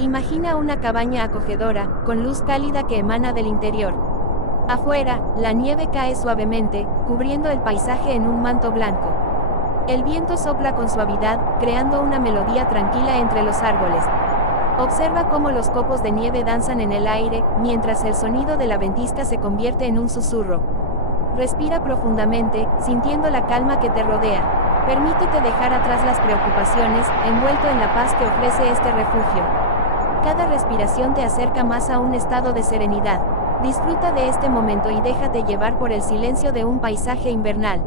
Imagina una cabaña acogedora, con luz cálida que emana del interior. Afuera, la nieve cae suavemente, cubriendo el paisaje en un manto blanco. El viento sopla con suavidad, creando una melodía tranquila entre los árboles. Observa cómo los copos de nieve danzan en el aire, mientras el sonido de la ventisca se convierte en un susurro. Respira profundamente, sintiendo la calma que te rodea. Permítete dejar atrás las preocupaciones, envuelto en la paz que ofrece este refugio. Cada respiración te acerca más a un estado de serenidad. Disfruta de este momento y déjate llevar por el silencio de un paisaje invernal.